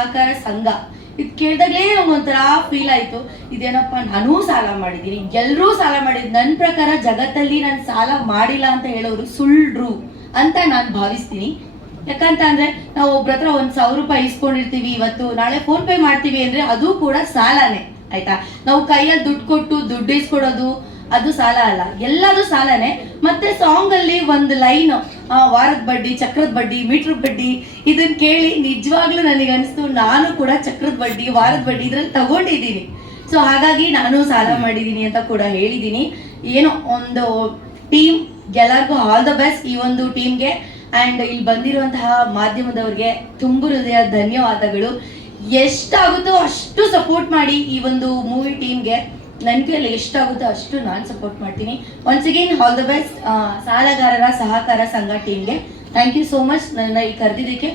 ಸಹಕಾರ ಸಂಘ ಇದು ಕೇಳ್ದಾಗ್ಲೇ ನಮ್ಗೊಂಥರ ಫೀಲ್ ಆಯ್ತು. ಇದೇನಪ್ಪ, ನಾನೂ ಸಾಲ ಮಾಡಿದೀನಿ, ಎಲ್ಲರೂ ಸಾಲ ಮಾಡಿದ್. ನನ್ನ ಪ್ರಕಾರ ಜಗತ್ತಲ್ಲಿ ನಾನು ಸಾಲ ಮಾಡಿಲ್ಲ ಅಂತ ಹೇಳೋರು ಸುಳ್ಳು ಅಂತ ನಾನು ಭಾವಿಸ್ತೀನಿ. ಯಾಕಂತ ಅಂದ್ರೆ ನಾವು ಒಬ್ರ ಹತ್ರ 1,000 ರೂಪಾಯಿ ಇಸ್ಕೊಂಡಿರ್ತೀವಿ, ಇವತ್ತು ನಾಳೆ ಫೋನ್ ಪೇ ಮಾಡ್ತೀವಿ ಅಂದ್ರೆ ಅದು ಕೂಡ ಸಾಲನೇ, ಆಯ್ತಾ. ನಾವು ಕೈಯಲ್ಲಿ ದುಡ್ಡು ಕೊಟ್ಟು ದುಡ್ಡು ಇಸ್ಕೊಡೋದು ಅದು ಸಾಲ ಅಲ್ಲ, ಎಲ್ಲದು ಸಾಲನೇ. ಮತ್ತೆ ಸಾಂಗ್ ಅಲ್ಲಿ ಒಂದು ಲೈನ್, ವಾರದ ಬಡ್ಡಿ, ಚಕ್ರದ ಬಡ್ಡಿ, ಮೀಟರ್ ಬಡ್ಡಿ, ಇದನ್ನ ಕೇಳಿ ನಿಜವಾಗ್ಲೂ ನನಗೆ ಅನಿಸ್ತು, ನಾನು ಕೂಡ ಚಕ್ರದ ಬಡ್ಡಿ, ವಾರದ ಬಡ್ಡಿ ಇದ್ರಲ್ಲಿ ತಗೊಂಡಿದ್ದೀನಿ. ಸೊ ಹಾಗಾಗಿ ನಾನು ಸಾಲ ಮಾಡಿದೀನಿ ಅಂತ ಕೂಡ ಹೇಳಿದೀನಿ. ಏನೋ ಒಂದು ಟೀಮ್, ಎಲ್ಲರಿಗೂ ಆಲ್ ದ ಬೆಸ್ಟ್ ಈ ಒಂದು ಟೀಮ್ಗೆ. ಅಂಡ್ ಇಲ್ಲಿ ಬಂದಿರುವಂತಹ ಮಾಧ್ಯಮದವ್ರಿಗೆ ತುಂಬ ಹೃದಯ ಧನ್ಯವಾದಗಳು. ಎಷ್ಟಾಗುತ್ತೋ ಅಷ್ಟು ಸಪೋರ್ಟ್ ಮಾಡಿ ಈ ಒಂದು ಮೂವಿ ಟೀಮ್ಗೆ. ನನ್ನ ಕೈಯಲ್ಲಿ ಎಷ್ಟಾಗುತ್ತೋ ಅಷ್ಟು ನಾನು ಸಪೋರ್ಟ್ ಮಾಡ್ತೀನಿ. Once again all the best ಸಾಲಗಾರರ ಸಹಕಾರ ಸಂಘ ಟೀಮ್ಗೆ. ಥ್ಯಾಂಕ್ ಯು ಸೋ ಮಚ್ ನನ್ನ ಈ ಕರೆದಿದ್ದಕ್ಕೆ.